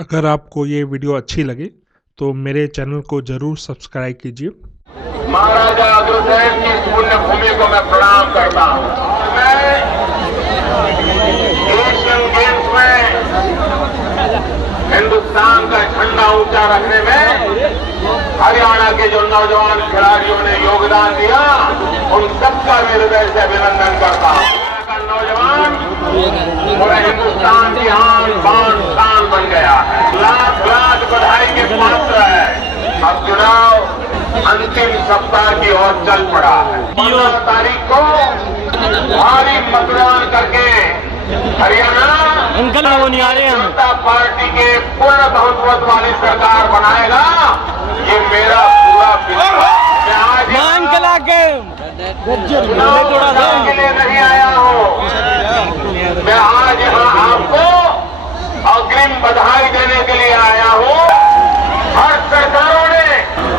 अगर आपको ये वीडियो अच्छी लगे तो मेरे चैनल को जरूर सब्सक्राइब कीजिए। महाराजा अग्रसेन की पुण्य भूमि को मैं प्रणाम करता हूँ। मैं एशियन गेम्स में हिंदुस्तान का झंडा ऊंचा रखने में हरियाणा के जो नौजवान खिलाड़ियों ने योगदान दिया, उन सबका मैं हृदय से अभिनंदन करता हूँ। नौजवान पूरे हिंदुस्तान की आन बान शान बन गया है, लाख लाख बधाई के पात्र है। अब चुनाव अंतिम सप्ताह की ओर चल पड़ा है। 15 तारीख को भारी मतदान करके हरियाणा जनता पार्टी के पूर्ण बहुमत वाली सरकार बनाएगा, ये मेरा पूरा विश्वास। चुनाव के लिए नहीं आया हूँ, मैं आज यहाँ आपको अग्रिम बधाई देने के लिए आया हूँ। हर सरकारों ने,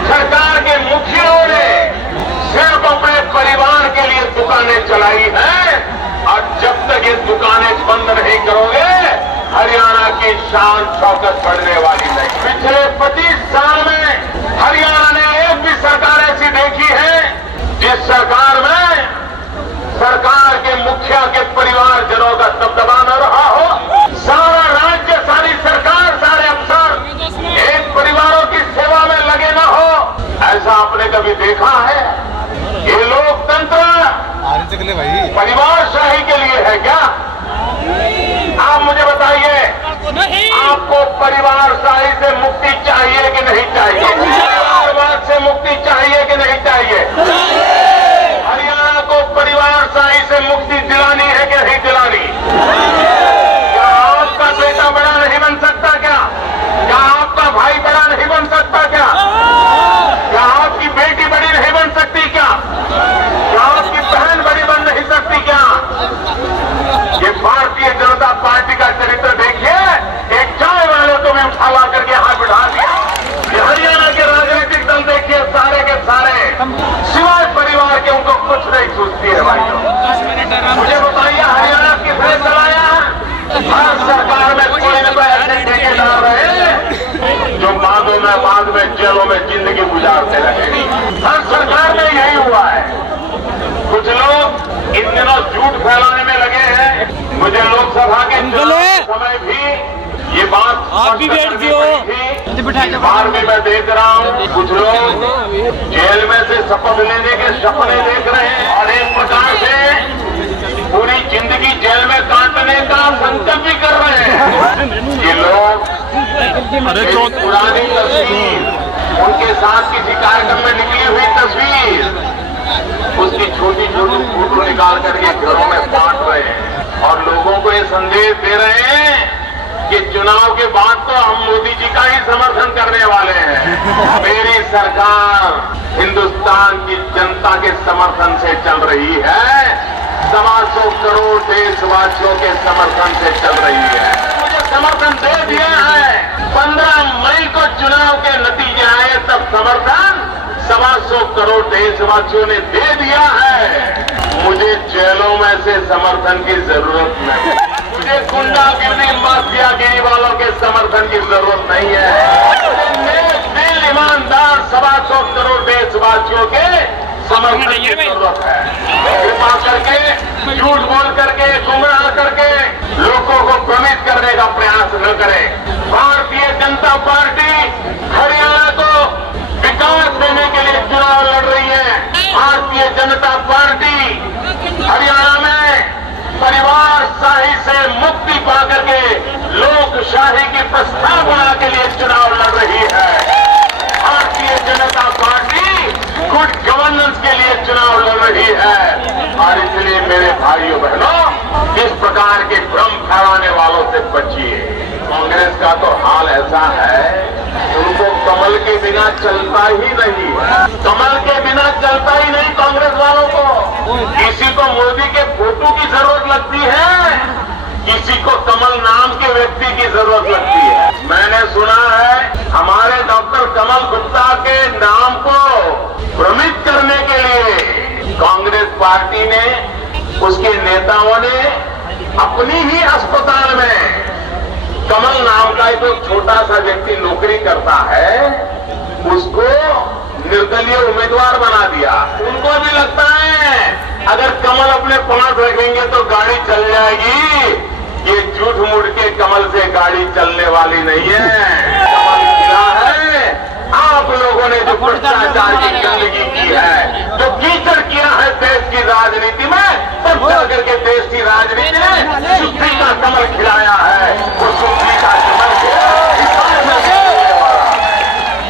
सरकार के मुखियों ने सिर्फ अपने परिवार के लिए दुकानें चलाई हैं, और जब तक ये दुकानें बंद नहीं करोगे, हरियाणा की शान शौकत बढ़ने वाली नहीं। पिछले 25 साल में हरियाणा ने एक भी सरकार ऐसी देखी है जिस सरकार में सरकार के मुखिया के परिवारजनों का दबदबा न रहा हो। सारा राज्य, सारी सरकार, सारे अफसर एक परिवारों की सेवा में लगे न हो, ऐसा आपने कभी देखा है? ये लोकतंत्र परिवारशाही के लिए है क्या? आप मुझे बताइए, आपको परिवारशाही से मुक्ति चाहिए कि नहीं चाहिए? परिवारवाद से मुक्ति चाहिए कि नहीं चाहिए? हरियाणा को परिवारशाही से मुक्ति दिलानी है कि नहीं दिलानी? क्या आपका बेटा बड़ा नहीं बन सकता क्या? क्या आपका भाई बड़ा नहीं बन सकता क्या? क्या आपकी बेटी बड़ी नहीं बन सकती क्या? क्या आपकी बहन बड़ी बन नहीं सकती क्या? ये भारतीय जनता पार्टी का चरित्र देखिए। एक चाय वाले को भी उठा करके यहां बिठा दिया। ये हरियाणा के राजनीतिक दल देखिए, सारे के सारे सिवाय परिवार के उनको कुछ नहीं सूझती है। भाइयों, मुझे बताइए, हरियाणा किसने चलाया? हर सरकार में कोई न कोई ऐसे ठेकेदार रहे जो बाद में जेलों में जिंदगी गुजारते रहे। हर सरकार में यही हुआ है। कुछ लोग इन दिनों झूठ फैलाने में लगे हैं। मुझे लोकसभा के समय भी ये बात आप भी बैठती हो, इस बार भी मैं देख रहा हूँ कुछ लोग जेल में से शपथ लेने के सपने देख रहे हैं, और एक प्रकार से पूरी जिंदगी जेल में काटने का संकल्प भी कर रहे हैं। ये लोग पुरानी तस्वीर, उनके साथ किसी कार्यक्रम में निकली हुई तस्वीर, उसकी छोटी छोटी फोटो निकाल करके घरों में बांट रहे हैं, और लोगों को ये संदेश दे रहे हैं कि चुनाव के बाद तो हम मोदी जी का ही समर्थन करने वाले हैं। मेरी सरकार हिंदुस्तान की जनता के समर्थन से चल रही है, 125 करोड़ देशवासियों के समर्थन से चल रही है। मुझे समर्थन दे दिया है। 15 मई को चुनाव के नतीजे आए, तब समर्थन 125 करोड़ देशवासियों ने दे दिया है। मुझे जेलों में से समर्थन की जरूरत नहीं, मुझे गुंडागिरी, माफियागिरी वालों के समर्थन की जरूरत नहीं है। मुझे दिल ईमानदार 125 करोड़ देशवासियों के समर्थन की जरूरत है। कृपा करके, झूठ बोल करके, गुमराह करके लोगों को भ्रमित करने का प्रयास न करें। भारतीय जनता पार्टी हरियाणा को विकास देने के लिए चुनाव लड़ रही है। भारतीय जनता पार्टी हरियाणा में परिवारशाही से मुक्ति पाकर के लोकशाही की प्रस्तावना के लिए चुनाव लड़ रही है। Bharatiya Janata party good governance के लिए चुनाव लड़ रही है, और इसलिए मेरे भाइयों बहनों, इस प्रकार के भ्रम फैलाने वालों से बचिए। कांग्रेस का तो हाल ऐसा है, उनको कमल के बिना चलता ही नहीं, कमल के बिना चलता ही नहीं कांग्रेस वालों को। किसी को मोदी के फोटो की जरूरत लगती है, किसी को कमल नाम के व्यक्ति की जरूरत लगती है। मैंने सुना है हमारे डॉक्टर कमल गुप्ता के नाम को भ्रमित करने के लिए कांग्रेस पार्टी ने, उसके नेताओं ने अपनी ही अस्पताल में कमल नाम का एक छोटा सा व्यक्ति नौकरी करता है, उसको निर्दलीय उम्मीदवार बना दिया। उनको भी लगता है अगर कमल अपने पास रखेंगे तो गाड़ी चल जाएगी। ये झूठ मूठ के कमल से गाड़ी चलने वाली नहीं है। कमल खिला है। आप लोगों ने जो भ्रष्टाचार की गंदगी की है, जो कीचड़ किया है देश की राजनीति में, तब जाकर के देश की राजनीति ने सुप्री का कमल खिलाया है। वो सुप्री का कमल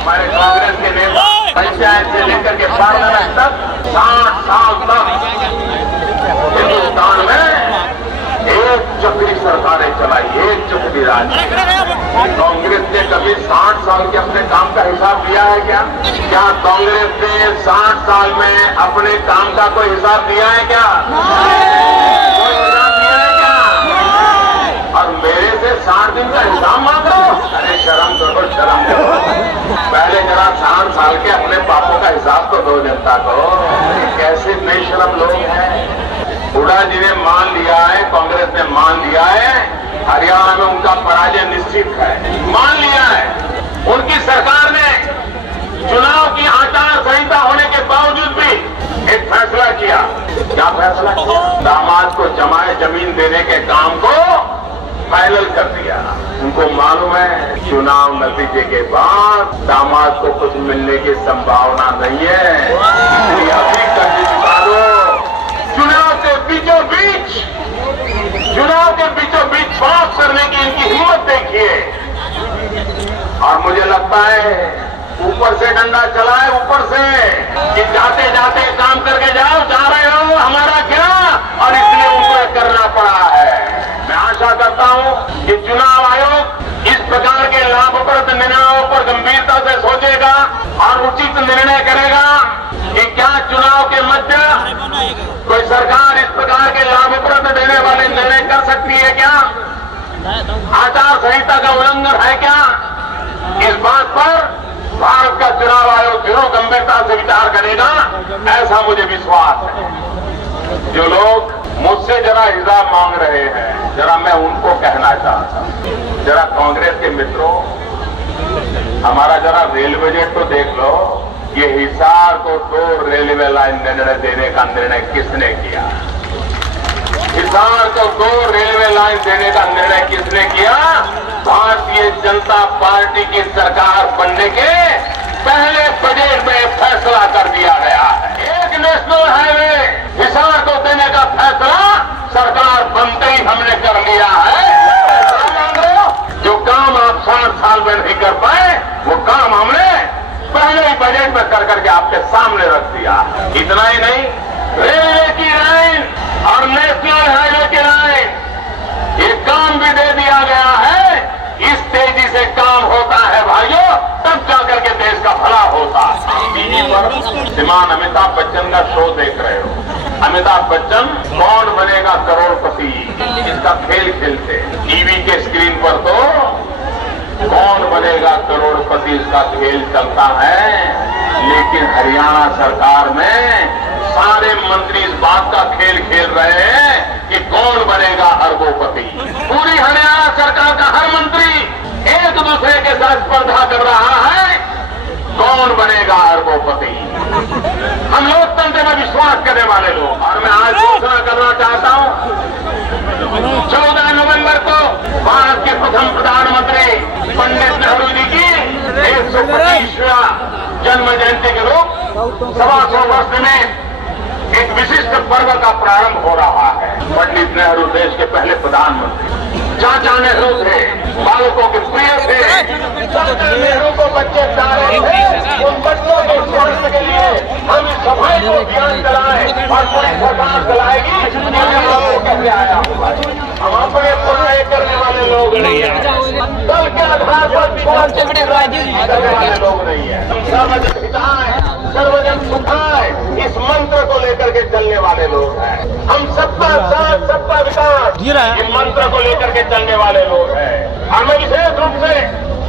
हमारे कांग्रेस के नेता पंचायत से लेकर के पार्लियामेंट तक 60 साल तक हिंदुस्तान में एक चक्री सरकारें चलाई, एक चक्री राजनीति। कांग्रेस ने कभी 60 साल के अपने काम का हिसाब दिया है क्या? क्या कांग्रेस ने 60 साल में अपने काम का कोई हिसाब दिया है क्या? कोई हिसाब दिया है क्या? और मेरे से 60 दिन का हिसाब मांग रहे हो? अरे शर्म करो, शर्म करो। पहले जरा 60 साल के अपने पापों का हिसाब तो दो जनता को। कैसे बेशरम लोग हैं। हुड्डा जी ने मान लिया है, कांग्रेस ने मान लिया है, हरियाणा में उनका पराजय निश्चित है, मान लिया है। उनकी सरकार ने चुनाव की आचार संहिता होने के बावजूद भी एक फैसला किया। क्या फैसला किया? दामाद को जमाए जमीन देने के काम को फाइनल कर दिया। उनको मालूम है चुनाव नतीजे के बाद दामाद को कुछ मिलने की संभावना नहीं है। अभी कर चुका दो। चुनाव के बीचों बीच बात करने की इनकी हिम्मत देखिए। और मुझे लगता है ऊपर से डंडा चला है, ऊपर से कि जाते जाते काम करके जाओ, जा रहे हो, हमारा क्या, और इसलिए उनको करना पड़ा है। मैं आशा करता हूं कि चुनाव आयोग इस प्रकार के लाभप्रद निर्णयों पर गंभीरता से सोचेगा और उचित निर्णय करेगा कि क्या चुनाव के मध्य कोई सरकार इस प्रकार के लाभप्रद देने वाले निर्णय कर सकती है क्या? आचार संहिता का उल्लंघन है क्या? इस बात पर भारत का चुनाव आयोग जरूर गंभीरता से विचार करेगा, ऐसा मुझे विश्वास है। जो लोग मुझसे जरा हिसाब मांग रहे हैं, जरा मैं उनको कहना चाहता हूं, जरा कांग्रेस के मित्रों, हमारा जरा रेल बजट तो देख लो। ये हिसार को 2 रेलवे लाइन निर्णय देने का निर्णय किसने किया? हिसार को 2 रेलवे लाइन देने का निर्णय किसने किया? भारतीय जनता पार्टी की सरकार बनने के पहले बजट में फैसला कर दिया गया है। एक नेशनल हाईवे हिसार को देने का फैसला सरकार बनते ही हमने कर लिया है। जो काम आप 60 साल में नहीं कर पाए, वो काम हमने पहले ही बजट में कर करके आपके सामने रख दिया। इतना ही नहीं, रेलवे की लाइन और नेशनल हाईवे की लाइन, ये काम भी दे दिया गया है। इस तेजी से काम होता है भाइयों, तब जाकर के देश का भला होता है। टीवी पर श्रीमान अमिताभ बच्चन का शो देख रहे हो। अमिताभ बच्चन कौन बनेगा करोड़पति, इसका खेल खेलते। टीवी के स्क्रीन पर तो कौन बनेगा करोड़पति इसका खेल चलता है, लेकिन हरियाणा सरकार में सारे मंत्री इस बात का खेल खेल रहे हैं कि कौन बनेगा अरबोपति। पूरी हरियाणा सरकार का हर मंत्री एक दूसरे के साथ स्पर्धा कर रहा है, कौन बनेगा अरबोपति। हम लोकतंत्र में विश्वास करने वाले लोग, और मैं आज घोषणा करना चाहता हूं 14 नवंबर को भारत के प्रथम प्रधानमंत्री पंडित नेहरू जी की 125वां जन्म जयंती के रूप 125 वर्ष में एक विशिष्ट पर्व का प्रारंभ हो रहा है। पंडित नेहरू देश के पहले प्रधानमंत्री, चाचा नेहरू थे, बालकों के प्रिय थे। चाचा नेहरू को बच्चे प्यारे थे, उन बच्चों के स्वास्थ्य के लिए हम इस सफाई को अभियान चलाए और पूरी सरकार चलाएगी। कैसे आया हम अपने पुराने करने वाले लोग नहीं है, दल के आधार पर करने वाले लोग नहीं है। सर्वजन हिताय सर्वजन सुखाय इस मंत्र को लेकर के चलने वाले लोग हैं। हम सबका साथ सबका विकास इस मंत्र को लेकर के चलने वाले लोग हैं। और मैं विशेष रूप से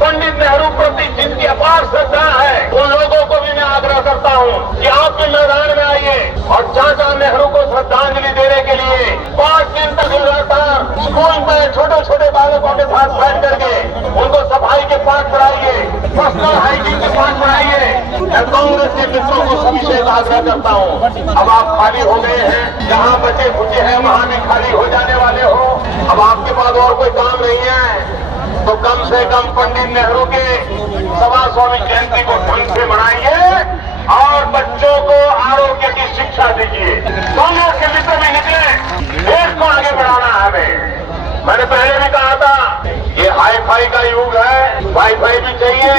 पंडित नेहरू प्रति जिनकी अपार श्रद्धा है, उन लोगों को भी मैं आग्रह करता हूँ कि आप भी मैदान में आइए और चाचा नेहरू को श्रद्धांजलि देने के लिए 5 दिन तक लगातार स्कूल में छोटे छोटे बालकों के साथ बैठ करके उनको सफाई के पाठ पढ़ाइए, पर्सनल हाइजीन के पाठ पढ़ाइए। मैं कांग्रेस के मित्रों को सभी से आग्रह करता हूँ, अब आप खाली हो गए हैं, जहाँ बचे खुचे हैं वहाँ भी खाली हो जाने वाले हो। अब आपके पास और कोई काम नहीं है तो कम से कम पंडित नेहरू के 125वीं जयंती को ढंग से मनाइए और बच्चों को आरोग्य की शिक्षा दीजिए। कांग्रेस के मित्र भी निकले, देश को आगे बढ़ाना है हमें। मैंने पहले भी कहा था ये हाई फाई का युग है, वाई फाई भी चाहिए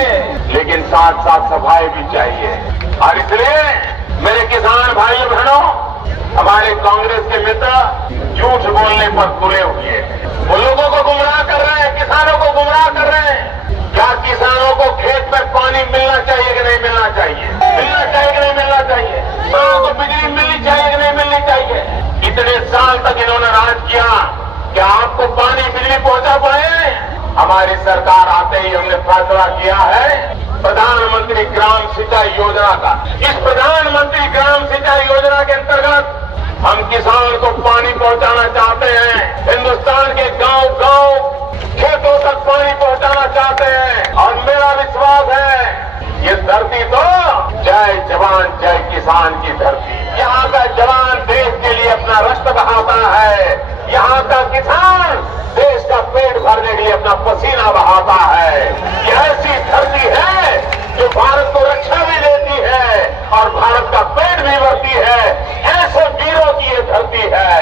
लेकिन साथ साथ सफाई भी चाहिए। और इसलिए मेरे किसान भाइयों बहनों, हमारे कांग्रेस के मित्र झूठ बोलने पर तुले हुए हैं, वो लोगों को गुमराह कर रहे हैं, किसानों को गुमराह कर रहे हैं। क्या किसानों को खेत में पानी मिलना चाहिए कि नहीं मिलना चाहिए? मिलना चाहिए कि नहीं मिलना चाहिए? किसानों को बिजली मिलनी चाहिए कि नहीं मिलनी चाहिए? इतने साल तक इन्होंने राज किया, क्या आपको पानी बिजली पहुंचा पाए? हमारी सरकार आते ही हमने फैसला किया है प्रधानमंत्री ग्राम सिंचाई योजना का। इस प्रधानमंत्री ग्राम सिंचाई योजना के अंतर्गत हम किसान को पानी पहुंचाना चाहते हैं। हिंदुस्तान के गांव गांव खेतों तक पानी पहुंचाना चाहते हैं और मेरा विश्वास है ये धरती तो जय जवान जय किसान की धरती। यहाँ का जवान देश के लिए अपना रक्त बहाता है, यहाँ का किसान देश का पेट भरने के लिए अपना पसीना बहाता है। ये ऐसी धरती है जो भारत को रक्षा भी देती है और भारत का पेट भी भरती है। ऐसे वीरों की ये धरती है,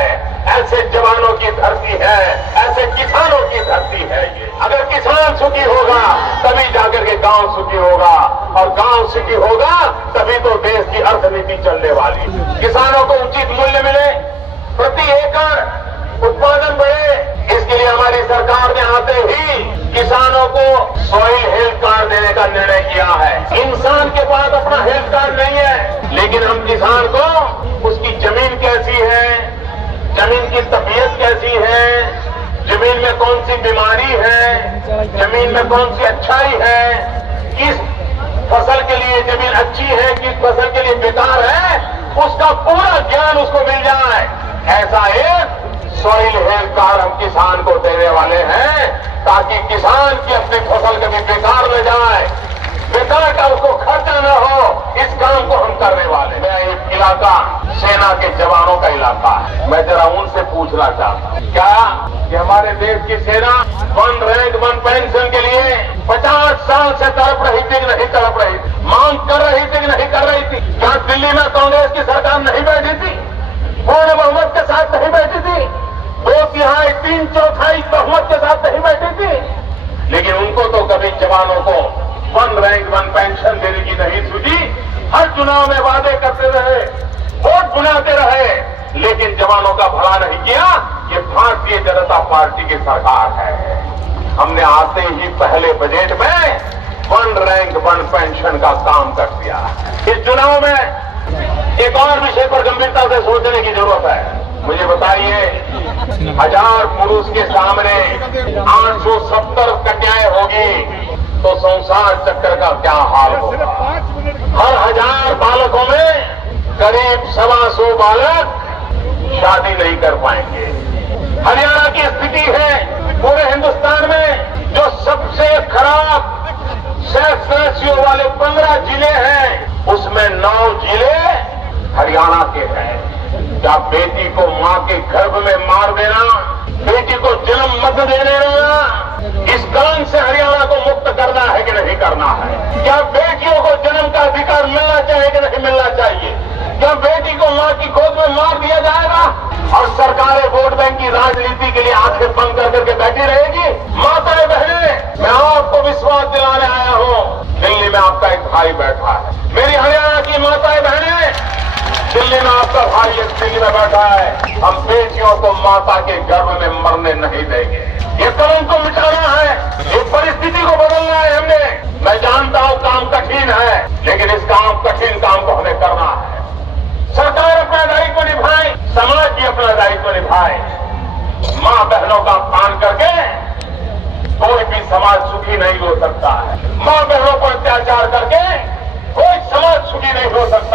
ऐसे जवानों की धरती है, ऐसे किसानों की धरती है ये। अगर किसान सुखी होगा तभी जाकर के गांव सुखी होगा और गांव सुखी होगा तभी तो देश की अर्थनीति चलने वाली। किसानों को उचित मूल्य मिले, प्रति एकड़ उत्पादन बढ़े, इसके लिए हमारी सरकार ने आते ही किसानों को सॉइल हेल्थ कार्ड देने का निर्णय किया है। इंसान के पास अपना हेल्थ कार्ड नहीं है लेकिन हम किसान को उसकी जमीन कैसी है, जमीन की तबीयत कैसी है, जमीन में कौन सी बीमारी है, जमीन में कौन सी अच्छाई है, किस फसल के लिए जमीन अच्छी है, किस फसल के लिए बेकार है, उसका पूरा ज्ञान उसको मिल जाए। ऐसा एक सॉइल हेल्थ कार्ड हम किसान को देने वाले हैं ताकि किसान की अपनी फसल कभी बेकार न जाए, बेकार का उसको खर्चा न हो। इस काम को हम करने वाले हैं। ये इलाका सेना के जवानों का इलाका है। मैं जरा उनसे पूछना चाहता हूँ क्या कि हमारे देश की सेना 1 रैंक 1 पेंशन के लिए 50 साल से तड़प रही थी कि नहीं तड़प रही थी, मांग कर रही थी कि नहीं कर रही थी? क्या दिल्ली में कांग्रेस की सरकार नहीं बैठी थी, पूर्ण बहुमत के साथ नहीं बैठी थी, 2/3 3/4 बहुमत के साथ नहीं बैठी थी? लेकिन उनको तो कभी जवानों को 1 रैंक 1 पेंशन देने की नहीं सूझी। हर चुनाव में वादे करते रहे, वोट बुलाते रहे लेकिन जवानों का भला नहीं किया। ये भारतीय जनता पार्टी की सरकार है। हमने आते ही पहले बजट में 1 रैंक 1 पेंशन का काम कर दिया। इस चुनाव में एक और विषय पर गंभीरता से सोचने की जरूरत है। मुझे बताइए, 1000 पुरुष के सामने 870 कन्याएं होगी तो संसार चक्र का क्या हाल होगा? हर 1000 बालकों में करीब 125 बालक शादी नहीं कर पाएंगे। हरियाणा की स्थिति है पूरे हिंदुस्तान में जो सबसे खराब सेक्स रेशियो वाले 15 जिले हैं उसमें 9 जिले हरियाणा के हैं। क्या बेटी को मां के गर्भ में मार देना, बेटी को जन्म मत देने देना, इस काम से हरियाणा को मुक्त करना है कि नहीं करना है? क्या बेटियों को जन्म का अधिकार मिलना चाहिए कि नहीं मिलना चाहिए? क्या बेटी को मां की गोद में मार दिया जाएगा और सरकारें वोट बैंक की राजनीति के लिए आंखें बंद कर करके बैठी रहेगी? माताएं बहनें, मैं आपको विश्वास दिलाने आया हूँ, दिल्ली में आपका एक भाई बैठा है। मेरी हरियाणा की माताएं बहनें, दिल्ली में आपका भाई एक दिल्ली में बैठा है। हम बेटियों को माता के गर्भ में मरने नहीं देंगे। ये कलंक को मिटाना है, ये परिस्थिति को बदलना है हमने। मैं जानता हूँ काम कठिन है लेकिन इस कठिन काम को हमें करना है। सरकार अपना दायित्व निभाए, समाज भी अपना दायित्व निभाए। माँ बहनों का अपमान करके कोई भी समाज सुखी नहीं हो सकता है। माँ बहनों पर अत्याचार करके कोई समाज सुखी नहीं हो सकता।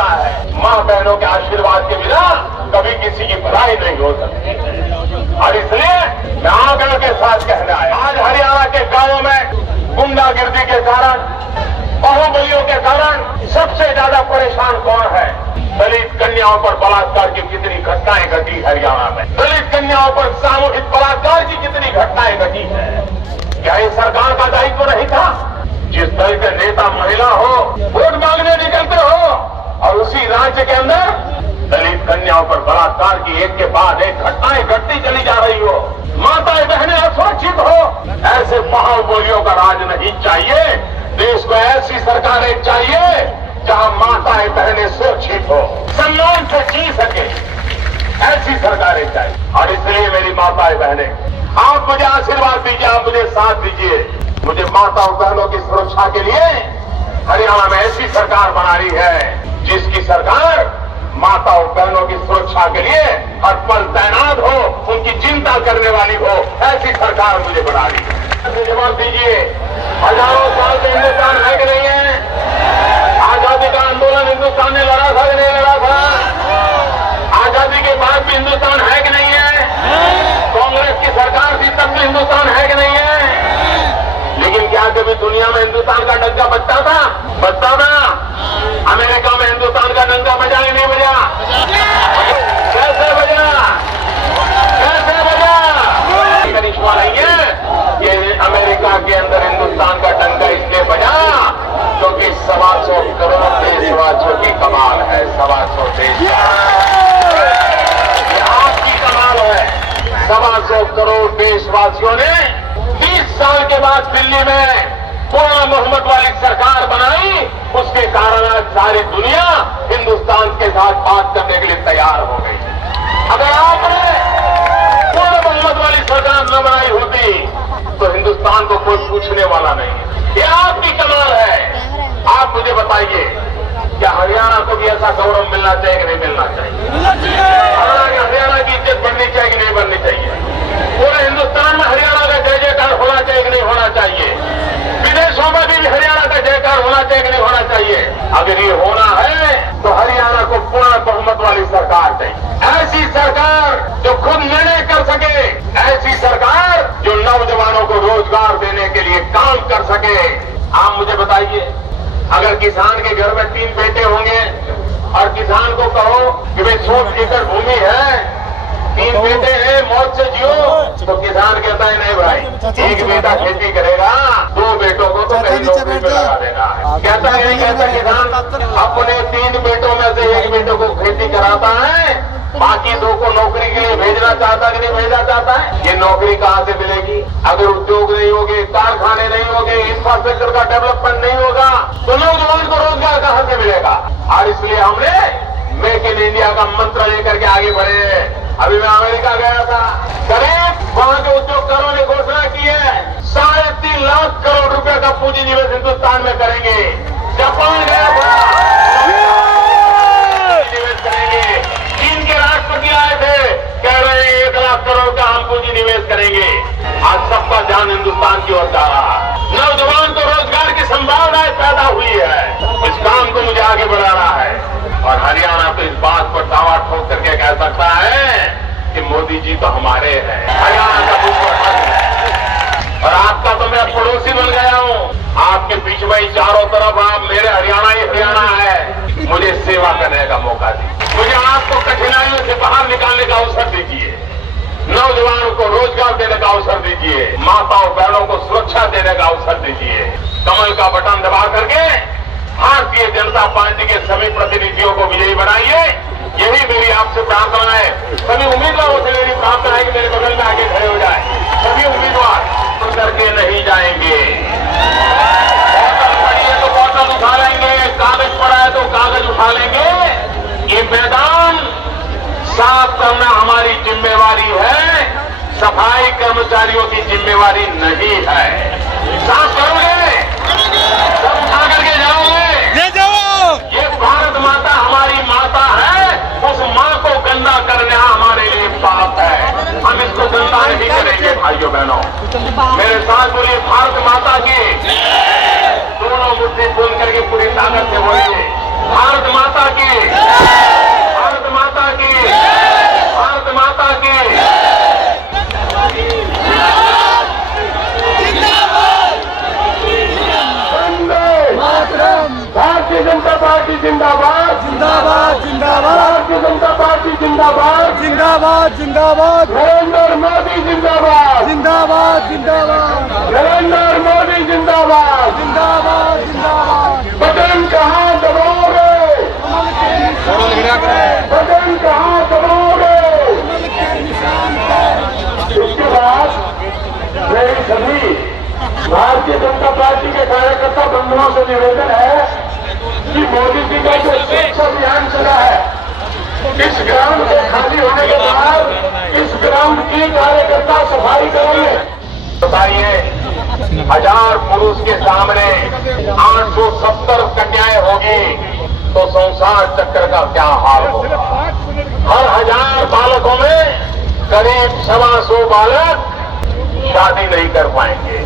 माँ बहनों के आशीर्वाद के बिना कभी किसी की भलाई नहीं हो सकती। और इसलिए मैं आग्रह के साथ कहना है, आज हरियाणा के गांवों में गुंडागिर्दी के कारण, बाहुबलियों के कारण सबसे ज्यादा परेशान कौन है? दलित कन्याओं पर बलात्कार की कितनी घटनाएं घटी हरियाणा में, दलित कन्याओं पर सामूहिक बलात्कार की कितनी घटनाएं घटी है। क्या ये सरकार का दायित्व नहीं था? जिस दल के नेता महिला हो, वोट मांगने निकलते हो और उसी राज्य के अंदर दलित कन्याओं पर बलात्कार की एक के बाद एक घटनाएं घटती चली जा रही हो, माताएं बहनें असुरक्षित हो, ऐसे बाहुबलियों का राज नहीं चाहिए। देश को ऐसी सरकारें चाहिए जहां माताएं बहनें सुरक्षित हो, सम्मान से जी सके, ऐसी सरकारें चाहिए। और इसलिए मेरी माताएं बहनें, आप मुझे आशीर्वाद दीजिए, आप मुझे साथ दीजिए। मुझे माताओं बहनों की सुरक्षा के लिए हरियाणा में ऐसी सरकार बनानी है जिसकी सरकार माताओं बहनों की सुरक्षा के लिए हर पल तैनात हो, उनकी चिंता करने वाली हो, ऐसी सरकार मुझे बनानी है। जवाब दीजिए, हजारों साल से हिंदुस्तान है कि नहीं है? आजादी का आंदोलन हिंदुस्तान ने लड़ा था कि नहीं लड़ा था? आजादी के बाद भी हिंदुस्तान है कि नहीं है? कांग्रेस की सरकार थी तब भी हिंदुस्तान है कि नहीं है? लेकिन क्या कभी दुनिया में हिंदुस्तान का डंका बजता था? बजता था। अमेरिका में हिंदुस्तान का डंका बजा कि नहीं बजा? कैसे बजा? कैसे बजा? करिश्मा नहीं है, ये अमेरिका के अंदर हिंदुस्तान का डंका इसलिए बजा क्योंकि 125 करोड़ देशवासियों की कमाल है। 125 देश, ये आपकी कमाल है। 125 करोड़ देशवासियों ने 20 साल के बाद दिल्ली में पूर्ण बहुमत वाली सरकार बनाई, उसके कारण आज सारी दुनिया हिंदुस्तान के साथ बात करने के लिए तैयार हो गई। अगर आपने पूर्ण बहुमत वाली सरकार न बनाई होती तो हिंदुस्तान को कोई पूछने वाला नहीं। ये आपकी कमाल है। आप मुझे बताइए, क्या हरियाणा को भी ऐसा गौरव मिलना चाहिए कि नहीं मिलना चाहिए? हरियाणा की इज्जत बढ़नी चाहिए कि नहीं बढ़नी चाहिए? पूरे हिंदुस्तान में हरियाणा का जय जयकार होना चाहिए कि नहीं होना चाहिए? विदेशों में भी हरियाणा का जयकार होना चाहिए कि नहीं होना चाहिए? अगर ये होना है तो हरियाणा को पूर्ण बहुमत वाली सरकार चाहिए। ऐसी सरकार जो खुद निर्णय कर सके, ऐसी सरकार जो नौजवानों को रोजगार देने के लिए काम कर सके। आप मुझे बताइए, अगर किसान के घर में 3 बेटे होंगे और किसान को कहो कि भाई 100 एकड़ भूमि है, 3 बेटे हैं, मौज से जियो, तो किसान कहता है नहीं भाई, एक बेटा खेती करेगा, 2 बेटों को तो कहीं नौकरी पे लगा देगा। कहता है नहीं कहता किसान, अपने 3 बेटों में से एक बेटों को खेती कराता है, बाकी 2 को नौकरी के लिए भेजना चाहता कि नहीं भेजना चाहता है? ये नौकरी कहाँ से मिलेगी? अगर उद्योग नहीं होंगे, कारखाने नहीं होंगे, इंफ्रास्ट्रक्चर का डेवलपमेंट नहीं होगा तो नौजवान को रोजगार कहाँ से मिलेगा? और इसलिए हमने मेक इन इंडिया का मंत्र लेकर के आगे बढ़े। अभी मैं अमेरिका गया था, करीब वहां के उद्योगकारों ने घोषणा की है 3.5 लाख करोड़ रुपए का पूंजी निवेश हिंदुस्तान में करेंगे। जापान गया था, निवेश करेंगे। चीन के राष्ट्रपति आए थे, कह रहे हैं 1 लाख करोड़ का हम पूंजी निवेश करेंगे। आज सबका ध्यान हिंदुस्तान की ओर जा रहा है। नौजवान को रोजगार की संभावनाएं पैदा हुई है। इस काम को मुझे आगे बढ़ाना है और हरियाणा तो इस बात पर दावा ठोक करके कह सकता है कि मोदी जी तो हमारे हैं। हरियाणा का दुश्मन है और आपका तो मैं पड़ोसी बन गया हूँ। आपके बीच में ही चारों तरफ आप मेरे हरियाणा ही हरियाणा है। मुझे सेवा करने का मौका दीजिए, मुझे आपको कठिनाइयों से बाहर निकालने का अवसर दीजिए, नौजवानों को रोजगार देने का अवसर दीजिए, माताओं बहनों को सुरक्षा देने का अवसर दीजिए। कमल का बटन दबा करके भारतीय जनता पार्टी के सभी प्रतिनिधियों को विजयी बनाइए। यही मेरी आपसे प्रार्थना है। सभी उम्मीदवारों से मेरी प्रार्थना है कि मेरे बगल में आगे खड़े हो जाए। सभी उम्मीदवार करके नहीं जाएंगे। बोतल पड़ी है तो बोतल उठा लेंगे, कागज पड़ा है तो कागज उठा लेंगे। ये मैदान साफ करना हमारी जिम्मेवारी है, सफाई कर्मचारियों की जिम्मेवारी नहीं है। साफ करोगे, सब उठा करके जाओगे, ले जाओ। ये भारत माता हमारी माता है, उस माँ को गंदा करना हमारे लिए पाप है। हम इसको गंदा नहीं करेंगे। भाइयों बहनों, मेरे साथ बोलिए, भारत माता की दोनों मुट्ठी खोल करके पूरी ताकत से बोलिए, भारत माता की। पार्टी जिंदाबाद, जिंदाबाद जिंदाबाद भारतीय जनता पार्टी जिंदाबाद, जिंदाबाद जिंदाबाद नरेंद्र मोदी जिंदाबाद, जिंदाबाद जिंदाबाद नरेंद्र मोदी जिंदाबाद। जिंदाबाद जिंदाबाद बटन कहाँ दबाओगे, बटन कहाँ दबाओगे। इसके बाद मेरी सभी भारतीय जनता पार्टी के कार्यकर्ता बंधुओं से निवेदन है कि मोदी जी का जो स्वच्छ अभियान चला है, इस ग्राउंड के खाली होने के बाद इस ग्राउंड की कार्यकर्ता सफाई करेंगे। बताइए, 1000 पुरुष के सामने 870 कन्याएं होगी तो संसार चक्र का क्या हाल होगा। हर 1000 बालकों में करीब 125 बालक शादी नहीं कर पाएंगे।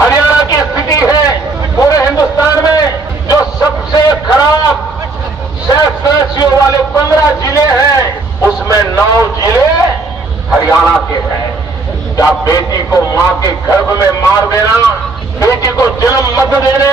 हरियाणा की स्थिति है पूरे हिंदुस्तान में जो सबसे खराब सेक्स रेशियो वाले 15 जिले हैं, उसमें 9 जिले हरियाणा के हैं। क्या बेटी को मां के गर्भ में मार देना, बेटी को जन्म मत देने